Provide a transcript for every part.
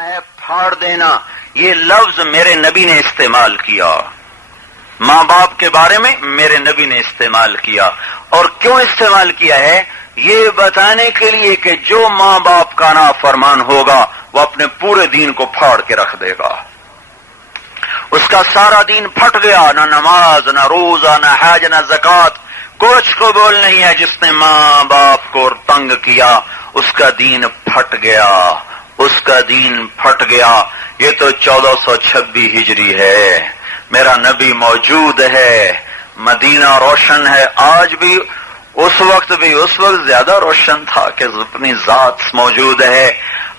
ہے پھاڑ دینا، یہ لفظ میرے نبی نے استعمال کیا، ماں باپ کے بارے میں میرے نبی نے استعمال کیا. اور کیوں استعمال کیا ہے؟ یہ بتانے کے لیے کہ جو ماں باپ کا نافرمان ہوگا وہ اپنے پورے دین کو پھاڑ کے رکھ دے گا. اس کا سارا دین پھٹ گیا، نہ نماز، نہ روزہ، نہ حج، نہ زکوٰۃ، کچھ قبول نہیں ہے. جس نے ماں باپ کو تنگ کیا اس کا دین پھٹ گیا، اس کا دین پھٹ گیا. یہ تو 1426 ہجری ہے، میرا نبی موجود ہے، مدینہ روشن ہے آج بھی، اس وقت زیادہ روشن تھا کہ اپنی ذات موجود ہے.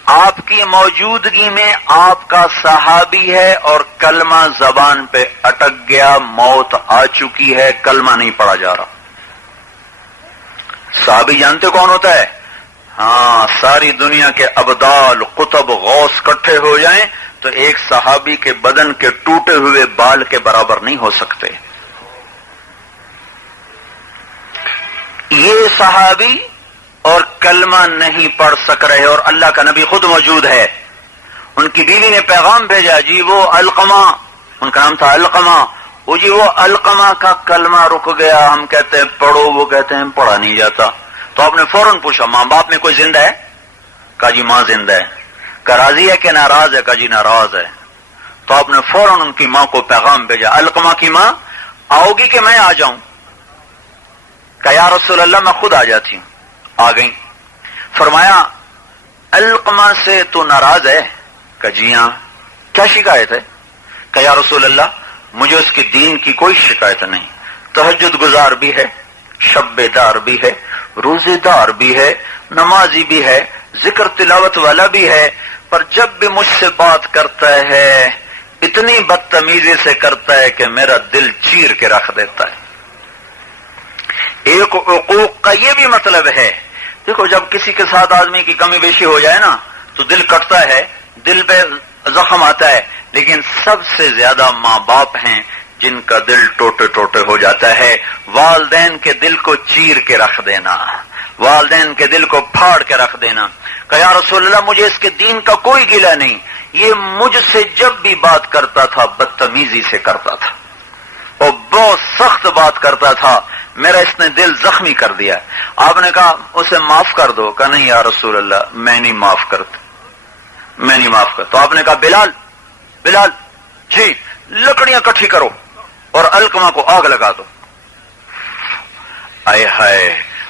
آپ کی موجودگی میں آپ کا صحابی ہے اور کلمہ زبان پہ اٹک گیا، موت آ چکی ہے، کلمہ نہیں پڑھا جا رہا. صحابی جانتے کون ہوتا ہے؟ ہاں، ساری دنیا کے ابدال، قطب، غوث اکٹھے ہو جائیں تو ایک صحابی کے بدن کے ٹوٹے ہوئے بال کے برابر نہیں ہو سکتے. یہ صحابی اور کلمہ نہیں پڑھ سک رہے اور اللہ کا نبی خود موجود ہے. ان کی بیوی نے پیغام بھیجا، جی وہ علقمہ، ان کا نام تھا علقمہ، وہ جی وہ علقمہ کا کلمہ رک گیا، ہم کہتے ہیں پڑھو، وہ کہتے ہیں پڑھا نہیں جاتا. تو آپ نے فوراً پوچھا ماں باپ میں کوئی زندہ ہے؟ کہا جی ماں زندہ ہے. کہا راضی ہے کہ ناراض ہے؟ کہا جی ناراض ہے. تو آپ نے فوراً ان کی ماں کو پیغام بھیجا، علقمہ کی ماں آؤ گی کہ میں آ جاؤں؟ کہا یا رسول اللہ میں خود آ جاتی ہوں. آ گئی. فرمایا علقمہ سے تو ناراض ہے؟ کہا جی ہاں. کیا شکایت ہے؟ کہا یا رسول اللہ مجھے اس کے دین کی کوئی شکایت نہیں، تہجد گزار بھی ہے، شب دار بھی ہے، روزے دار بھی ہے، نمازی بھی ہے، ذکر تلاوت والا بھی ہے، پر جب بھی مجھ سے بات کرتا ہے اتنی بدتمیزی سے کرتا ہے کہ میرا دل چیر کے رکھ دیتا ہے. ایک عقوق کا یہ بھی مطلب ہے، دیکھو جب کسی کے ساتھ آدمی کی کمی بیشی ہو جائے نا تو دل کٹتا ہے، دل پہ زخم آتا ہے، لیکن سب سے زیادہ ماں باپ ہیں جن کا دل ٹوٹے ٹوٹے ہو جاتا ہے. والدین کے دل کو چیر کے رکھ دینا، والدین کے دل کو پھاڑ کے رکھ دینا. کہ یا رسول اللہ مجھے اس کے دین کا کوئی گلہ نہیں، یہ مجھ سے جب بھی بات کرتا تھا بدتمیزی سے کرتا تھا اور بہت سخت بات کرتا تھا، میرا اس نے دل زخمی کر دیا. آپ نے کہا اسے معاف کر دو. کہا نہیں یا رسول اللہ میں نہیں معاف کرتا، میں نہیں معاف کرتا. تو آپ نے کہا بلال جی لکڑیاں کٹھی کرو اور علقمہ کو آگ لگا دو. آئے ہائے،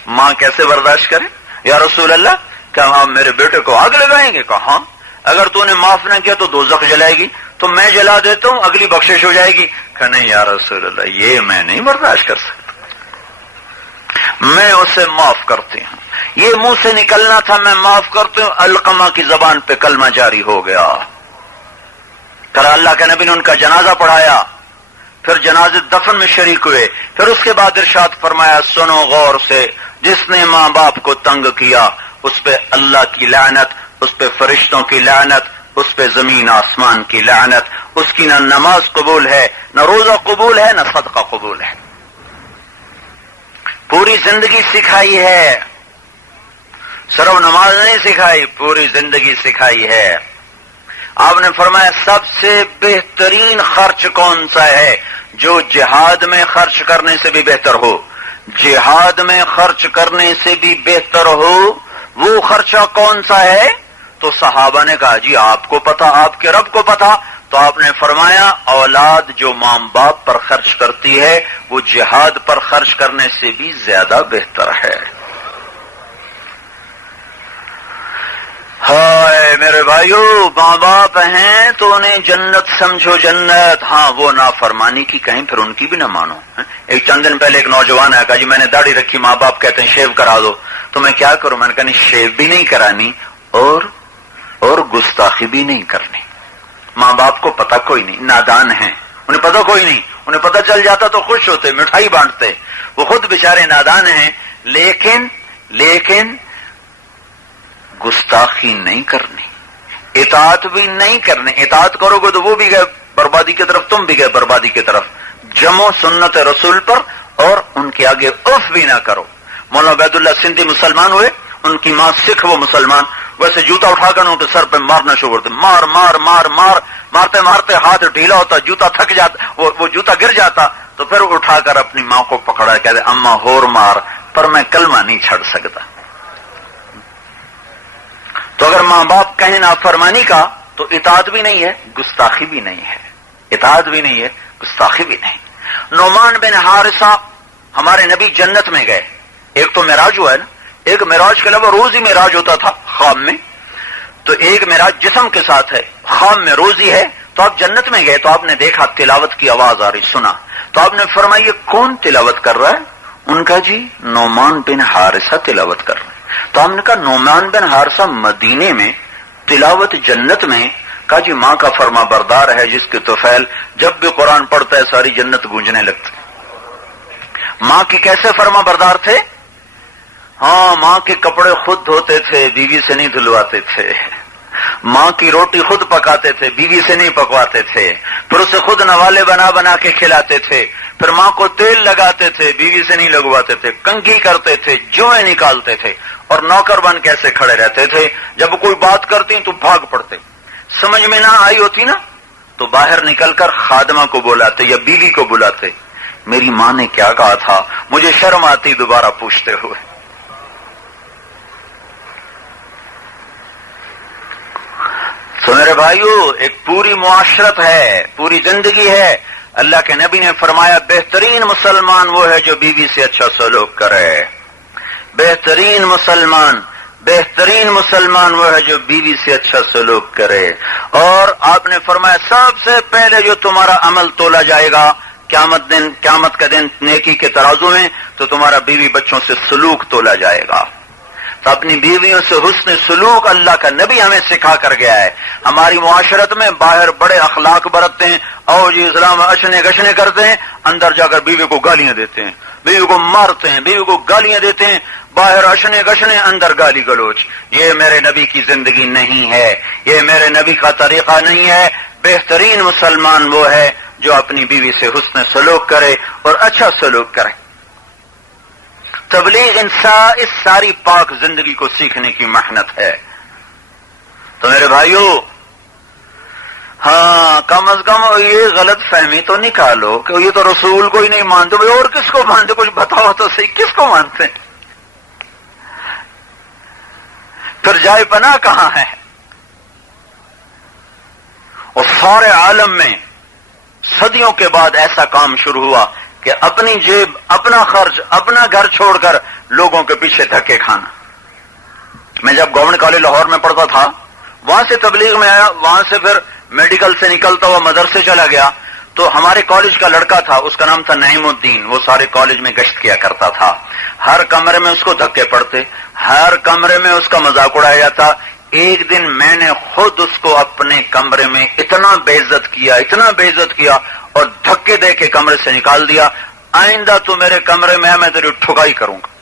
ماں کیسے برداشت کرے؟ یا رسول اللہ کیا آپ میرے بیٹے کو آگ لگائیں گے؟ کہا ہاں، اگر تو نے معاف نہ کیا تو دوزخ جلائے گی، تو میں جلا دیتا ہوں، اگلی بخشش ہو جائے گی. کہ نہیں یا رسول اللہ یہ میں نہیں برداشت کر سکتا، میں اسے معاف کرتی ہوں. یہ منہ سے نکلنا تھا میں معاف کرتی ہوں، علقمہ کی زبان پہ کلمہ جاری ہو گیا. کرا اللہ کے نبی نے ان کا جنازہ پڑھایا، پھر جنازے دفن میں شریک ہوئے. پھر اس کے بعد ارشاد فرمایا سنو غور سے، جس نے ماں باپ کو تنگ کیا اس پہ اللہ کی لعنت، اس پہ فرشتوں کی لعنت، اس پہ زمین آسمان کی لعنت. اس کی نہ نماز قبول ہے، نہ روزہ قبول ہے، نہ صدقہ قبول ہے. پوری زندگی سکھائی ہے، صرف نماز نہیں سکھائی، پوری زندگی سکھائی ہے. آپ نے فرمایا سب سے بہترین خرچ کون سا ہے؟ جو جہاد میں خرچ کرنے سے بھی بہتر ہو، جہاد میں خرچ کرنے سے بھی بہتر ہو. وہ خرچہ کون سا ہے؟ تو صحابہ نے کہا جی آپ کو پتا، آپ کے رب کو پتا. تو آپ نے فرمایا اولاد جو ماں باپ پر خرچ کرتی ہے وہ جہاد پر خرچ کرنے سے بھی زیادہ بہتر ہے. ہائے میرے بھائیو، ماں باپ ہیں تو انہیں جنت سمجھو، جنت. ہاں وہ نافرمانی کی کہیں پھر ان کی بھی نہ مانو. ایک چند دن پہلے ایک نوجوان ہے، کہا جی میں نے داڑھی رکھی، ماں باپ کہتے ہیں شیو کرا دو، تو میں کیا کروں؟ میں نے کہا نہیں، شیو بھی نہیں کرانی اور گستاخی بھی نہیں کرنی. ماں باپ کو پتہ کوئی نہیں، نادان ہیں، انہیں پتہ کوئی نہیں. انہیں پتہ چل جاتا تو خوش ہوتے، مٹھائی بانٹتے. وہ خود بیچارے نادان ہیں، لیکن گستاخی نہیں کرنی، اطاعت بھی نہیں کرنی. اطاعت کرو گے تو وہ بھی گئے بربادی کی طرف، تم بھی گئے بربادی کی طرف. جمو سنت رسول پر اور ان کے آگے اف بھی نہ کرو. مولانا عبید اللہ سندھی مسلمان ہوئے، ان کی ماں سکھ وہ مسلمان. ویسے جوتا اٹھا کر ان کے سر پہ مارنا شروع کرتے، مار مار مار مار، مارتے مارتے ہاتھ ڈھیلا ہوتا، جوتا تھک جاتا، وہ جوتا گر جاتا، تو پھر اٹھا کر اپنی ماں کو پکڑا، کہتے اماں ہور مار، پر میں کلمہ نہیں چھڑ سکتا۔ تو اگر ماں باپ کہیں نافرمانی کا تو اطاعت بھی نہیں ہے، گستاخی بھی نہیں ہے، اطاعت بھی نہیں ہے، گستاخی بھی نہیں۔ نعمان بن حارثہ، ہمارے نبی جنت میں گئے، ایک تو معراج ہوا ہے نا، ایک معراج کے علاوہ روز ہی معراج ہوتا تھا خواب میں، تو ایک معراج جسم کے ساتھ ہے، خواب میں روز ہی ہے، تو آپ جنت میں گئے تو آپ نے دیکھا تلاوت کی آواز آ رہی، سنا، تو آپ نے فرمایا یہ کون تلاوت کر رہا ہے؟ ان کا جی نعمان بن حارثہ تلاوت کر رہا ہے۔ تو ہم نے کہا نعمان بن حارثہ مدینے میں، تلاوت جنت میں، کہا جی ماں کا فرما بردار ہے جس کے طفیل جب بھی قرآن پڑھتا ہے ساری جنت گونجنے لگتی۔ ماں کی کیسے فرما بردار تھے؟ ہاں، ماں کے کپڑے خود دھوتے تھے، بیوی سے نہیں دھلواتے تھے، ماں کی روٹی خود پکاتے تھے، بیوی سے نہیں پکواتے تھے، پھر اسے خود نوالے بنا بنا کے کھلاتے تھے، پھر ماں کو تیل لگاتے تھے، بیوی سے نہیں لگواتے تھے، کنگھی کرتے تھے، جوئیں نکالتے تھے، اور نوکر بن کیسے کھڑے رہتے تھے، جب کوئی بات کرتی تو بھاگ پڑتے، سمجھ میں نہ آئی ہوتی نا تو باہر نکل کر خادمہ کو بلاتے یا بیوی کو بلاتے، میری ماں نے کیا کہا تھا، مجھے شرم آتی دوبارہ پوچھتے ہوئے۔ تو میرے بھائیو، ایک پوری معاشرت ہے، پوری زندگی ہے۔ اللہ کے نبی نے فرمایا بہترین مسلمان وہ ہے جو بیوی سے اچھا سلوک کرے، بہترین مسلمان وہ ہے جو بیوی سے اچھا سلوک کرے۔ اور آپ نے فرمایا سب سے پہلے جو تمہارا عمل تولا جائے گا قیامت کا دن نیکی کے ترازو میں، تو تمہارا بیوی بچوں سے سلوک تولا جائے گا۔ تو اپنی بیویوں سے حسن سلوک اللہ کا نبی ہمیں سکھا کر گیا ہے۔ ہماری معاشرت میں باہر بڑے اخلاق برتتے ہیں، اور جی اسلام اشنے گشنے کرتے ہیں، اندر جا کر بیوی کو گالیاں دیتے ہیں، بیوی کو مارتے ہیں، بیوی کو گالیاں دیتے ہیں، باہر اشنے گشنے اندر گالی گلوچ۔ یہ میرے نبی کی زندگی نہیں ہے، یہ میرے نبی کا طریقہ نہیں ہے۔ بہترین مسلمان وہ ہے جو اپنی بیوی سے حسن سلوک کرے اور اچھا سلوک کرے۔ تبلیغ اس ساری پاک زندگی کو سیکھنے کی محنت ہے۔ تو میرے بھائیو، ہاں کم از کم یہ غلط فہمی تو نکالو کہ یہ تو رسول کو ہی نہیں مانتے، بھائی اور کس کو مانتے؟ کچھ بتاؤ تو صحیح، کس کو مانتے؟ پھر جائے پناہ کہاں ہے؟ اور سارے عالم میں صدیوں کے بعد ایسا کام شروع ہوا کہ اپنی جیب، اپنا خرچ، اپنا گھر چھوڑ کر لوگوں کے پیچھے دھکے کھانا۔ میں جب گورنمنٹ کالج لاہور میں پڑھتا تھا، وہاں سے تبلیغ میں آیا، وہاں سے پھر میڈیکل سے نکلتا ہوا مدرسے چلا گیا، تو ہمارے کالج کا لڑکا تھا، اس کا نام تھا نعیم الدین، وہ سارے کالج میں گشت کیا کرتا تھا، ہر کمرے میں اس کو دھکے پڑتے، ہر کمرے میں اس کا مذاق اڑایا جاتا۔ ایک دن میں نے خود اس کو اپنے کمرے میں اتنا بے عزت کیا اور دھکے دے کے کمرے سے نکال دیا، آئندہ تو میرے کمرے میں تیری ٹھکائی کروں گا۔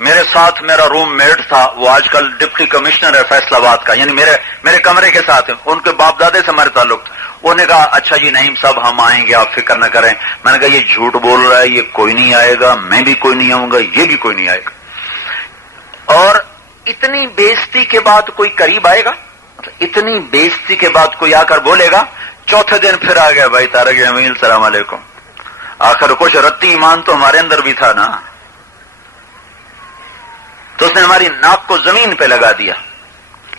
میرے ساتھ میرا روم میٹ تھا، وہ آج کل ڈپٹی کمشنر ہے فیصل آباد کا، یعنی میرے کمرے کے ساتھ ہے، ان کے باپ دادے سے ہمارے تعلق تھا۔ انہوں نے کہا اچھا جی نعیم صاحب ہم آئیں گے، آپ فکر نہ کریں۔ میں نے کہا یہ جھوٹ بول رہا ہے، یہ کوئی نہیں آئے گا، میں بھی کوئی نہیں آؤں گا، یہ بھی کوئی نہیں آئے گا۔ اور اتنی بےعزتی کے بعد کوئی قریب آئے گا؟ اتنی بےعزتی کے بعد کوئی آ کر بولے گا؟ چوتھے دن پھر آ گیا بھائی طارق جمیل السلام علیکم۔ آخر کچھ رتی ایمان تو ہمارے اندر بھی تھا نا، تو اس نے ہماری ناک کو زمین پہ لگا دیا۔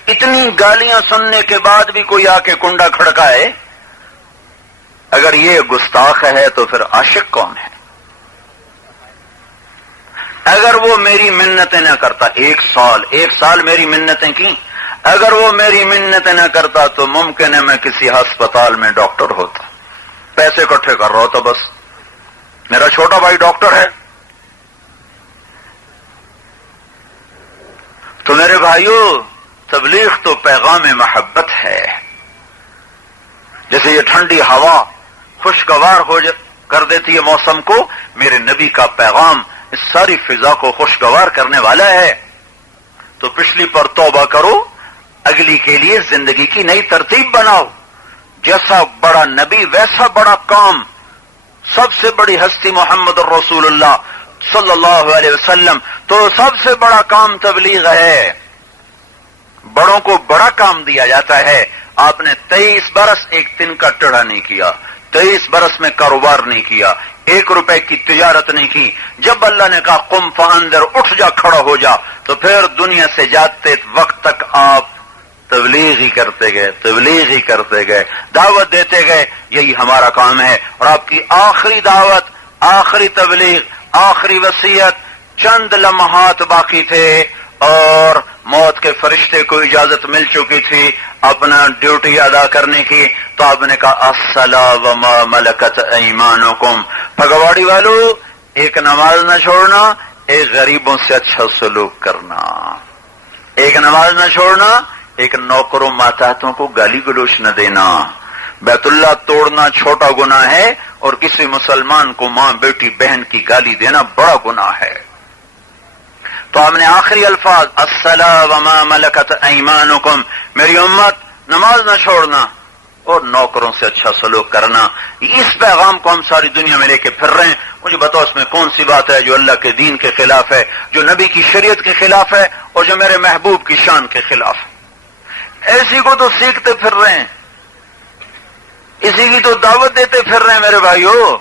اتنی گالیاں سننے کے بعد بھی کوئی آ کے کنڈا کھڑکائے، اگر یہ گستاخ ہے تو پھر عاشق کون ہے؟ اگر وہ میری منتیں نہ کرتا، ایک سال میری منتیں کی، اگر وہ میری منتیں نہ کرتا تو ممکن ہے میں کسی ہسپتال میں ڈاکٹر ہوتا، پیسے اکٹھے کر رہا ہوتا، بس میرا چھوٹا بھائی ڈاکٹر ہے۔ تو میرے بھائیو، تبلیغ تو پیغام محبت ہے۔ جیسے یہ ٹھنڈی ہوا خوشگوار کر دیتی ہے موسم کو، میرے نبی کا پیغام اس ساری فضا کو خوشگوار کرنے والا ہے۔ تو پچھلی پر توبہ کرو، اگلی کے لیے زندگی کی نئی ترتیب بناؤ۔ جیسا بڑا نبی ویسا بڑا کام، سب سے بڑی ہستی محمد الرسول اللہ صلی اللہ علیہ وسلم، تو سب سے بڑا کام تبلیغ ہے۔ بڑوں کو بڑا کام دیا جاتا ہے. آپ نے 23 برس ایک دن کا ٹیڑھا نہیں کیا, 23 برس میں کاروبار نہیں کیا, 1 روپے کی تجارت نہیں کی. جب اللہ نے کہا قم فانذر, اٹھ جا, کھڑا ہو جا, تو پھر دنیا سے جاتے وقت تک آپ تبلیغ ہی کرتے گئے, تبلیغ ہی کرتے گئے, دعوت دیتے گئے. یہی ہمارا کام ہے. اور آپ کی آخری دعوت, آخری تبلیغ, آخری وصیت, چند لمحات باقی تھے اور موت کے فرشتے کو اجازت مل چکی تھی اپنا ڈیوٹی ادا کرنے کی. تو آپ نے کہا الصلاۃ وما ملکت ایمانکم, پگواڑی والو ایک نماز نہ چھوڑنا, ایک غریبوں سے اچھا سلوک کرنا. ایک نماز نہ چھوڑنا, ایک نوکروں ماتحتوں کو گالی گلوچ نہ دینا. بیت اللہ توڑنا چھوٹا گناہ ہے اور کسی مسلمان کو ماں بیٹی بہن کی گالی دینا بڑا گناہ ہے. تو ہم نے آخری الفاظ الصلاۃ وما ملکت ایمانکم, میری امت نماز نہ چھوڑنا اور نوکروں سے اچھا سلوک کرنا. اس پیغام کو ہم ساری دنیا میں لے کے پھر رہے ہیں. مجھے بتاؤ اس میں کون سی بات ہے جو اللہ کے دین کے خلاف ہے, جو نبی کی شریعت کے خلاف ہے اور جو میرے محبوب کی شان کے خلاف ہے؟ ایسی کو تو سیکھتے پھر رہے ہیں, اسی کی تو دعوت دیتے پھر رہے ہیں. میرے بھائیو,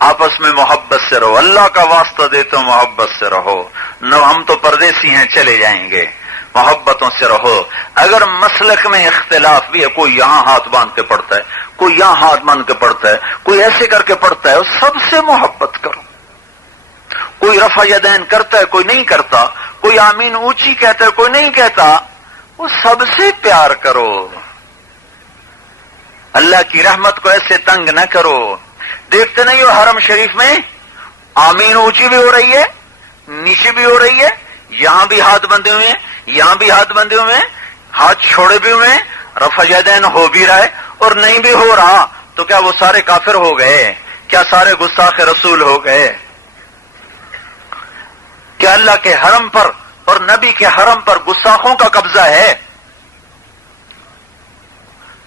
آپس میں محبت سے رہو, اللہ کا واسطہ دیتے ہو محبت سے رہو. نہ ہم تو پردیسی ہیں, چلے جائیں گے, محبتوں سے رہو. اگر مسلک میں اختلاف بھی ہے, کوئی یہاں ہاتھ باندھ کے پڑھتا ہے, کوئی یہاں ہاتھ باندھ کے پڑھتا ہے, کوئی ایسے کر کے پڑھتا ہے, سب سے محبت کرو. کوئی رفع یدین کرتا ہے, کوئی نہیں کرتا, کوئی آمین اونچی کہتا ہے, کوئی نہیں کہتا, وہ سب سے پیار کرو. اللہ کی رحمت کو ایسے تنگ نہ کرو. دیکھتے نہیں ہو حرم شریف میں آمین اونچی بھی ہو رہی ہے, نیچے بھی ہو رہی ہے, یہاں بھی ہاتھ بندھے ہوئے ہیں, یہاں بھی ہاتھ بندھے ہوئے ہیں, ہاتھ چھوڑے بھی ہوئے ہیں, رفع یدین ہو بھی رہا ہے اور نہیں بھی ہو رہا. تو کیا وہ سارے کافر ہو گئے؟ کیا سارے گستاخ رسول ہو گئے؟ کیا اللہ کے حرم پر اور نبی کے حرم پر گستاخوں کا قبضہ ہے؟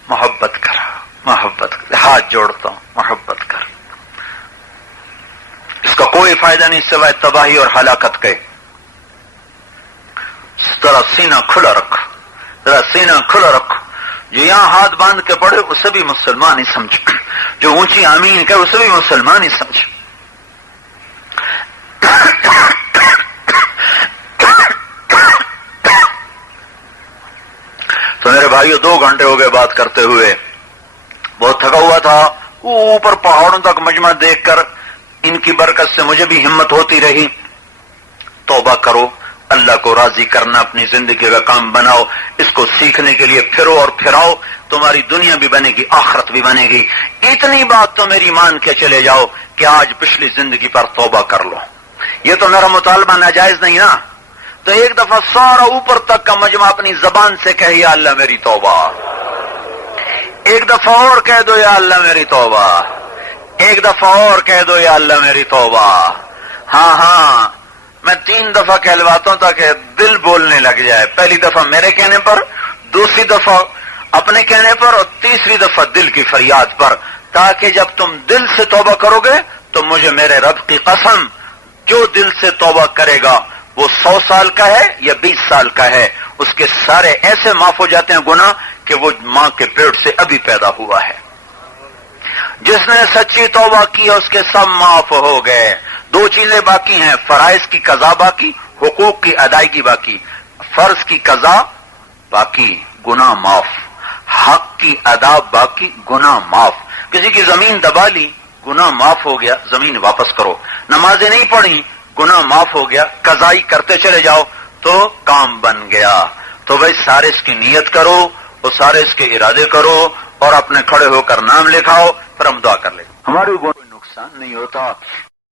محبت کر, محبت کر, ہاتھ جوڑتا ہوں, محبت کر. اس کا کوئی فائدہ نہیں سوائے تباہی اور ہلاکت کے. ذرا سینہ کھلا رکھ, ذرا سینہ کھلا رکھ. جو یہاں ہاتھ باندھ کے پڑھے اسے بھی مسلمان ہی سمجھ, جو اونچی آمین کہے اسے بھی مسلمان ہی سمجھ. تو میرے بھائیو 2 گھنٹے ہو گئے بات کرتے ہوئے, بہت تھکا ہوا تھا. اوپر پہاڑوں تک مجمع دیکھ کر ان کی برکت سے مجھے بھی ہمت ہوتی رہی. توبہ کرو, اللہ کو راضی کرنا اپنی زندگی کا کام بناؤ. اس کو سیکھنے کے لیے پھرو اور پھراؤ, تمہاری دنیا بھی بنے گی, آخرت بھی بنے گی. اتنی بات تو میری مان کے چلے جاؤ کہ آج پچھلی زندگی پر توبہ کر لو. یہ تو میرا مطالبہ ناجائز نہیں نا. تو ایک دفعہ سارا اوپر تک کا مجمع اپنی زبان سے کہے یا اللہ میری توبہ. ایک دفعہ اور کہہ دو یا اللہ میری توبہ. ایک دفعہ اور کہہ دو یا اللہ میری توبہ. ہاں ہاں, میں 3 دفعہ کہلواتا ہوں تاکہ دل بولنے لگ جائے. پہلی دفعہ میرے کہنے پر, دوسری دفعہ اپنے کہنے پر اور تیسری دفعہ دل کی فریاد پر, تاکہ جب تم دل سے توبہ کرو گے تو مجھے میرے رب کی قسم, جو دل سے توبہ کرے گا وہ 100 سال کا ہے یا 20 سال کا ہے, اس کے سارے ایسے معاف ہو جاتے ہیں گناہ کہ وہ ماں کے پیٹ سے ابھی پیدا ہوا ہے. جس نے سچی توبہ کی اس کے سب معاف ہو گئے. 2 چیزیں باقی ہیں, فرائض کی قضا باقی, حقوق کی ادائیگی باقی. فرض کی قضا باقی, گناہ معاف. حق کی ادا باقی, گناہ معاف. کسی کی زمین دبا لی, گناہ معاف ہو گیا, زمین واپس کرو. نمازیں نہیں پڑھی, گناہ معاف ہو گیا, قضائی کرتے چلے جاؤ تو کام بن گیا. تو بھائی سارے اس کی نیت کرو اور سارے اس کے ارادے کرو اور اپنے کھڑے ہو کر نام لکھاؤ, پھر ہم دعا کر لیں. ہمارے کوئی نقصان نہیں ہوتا.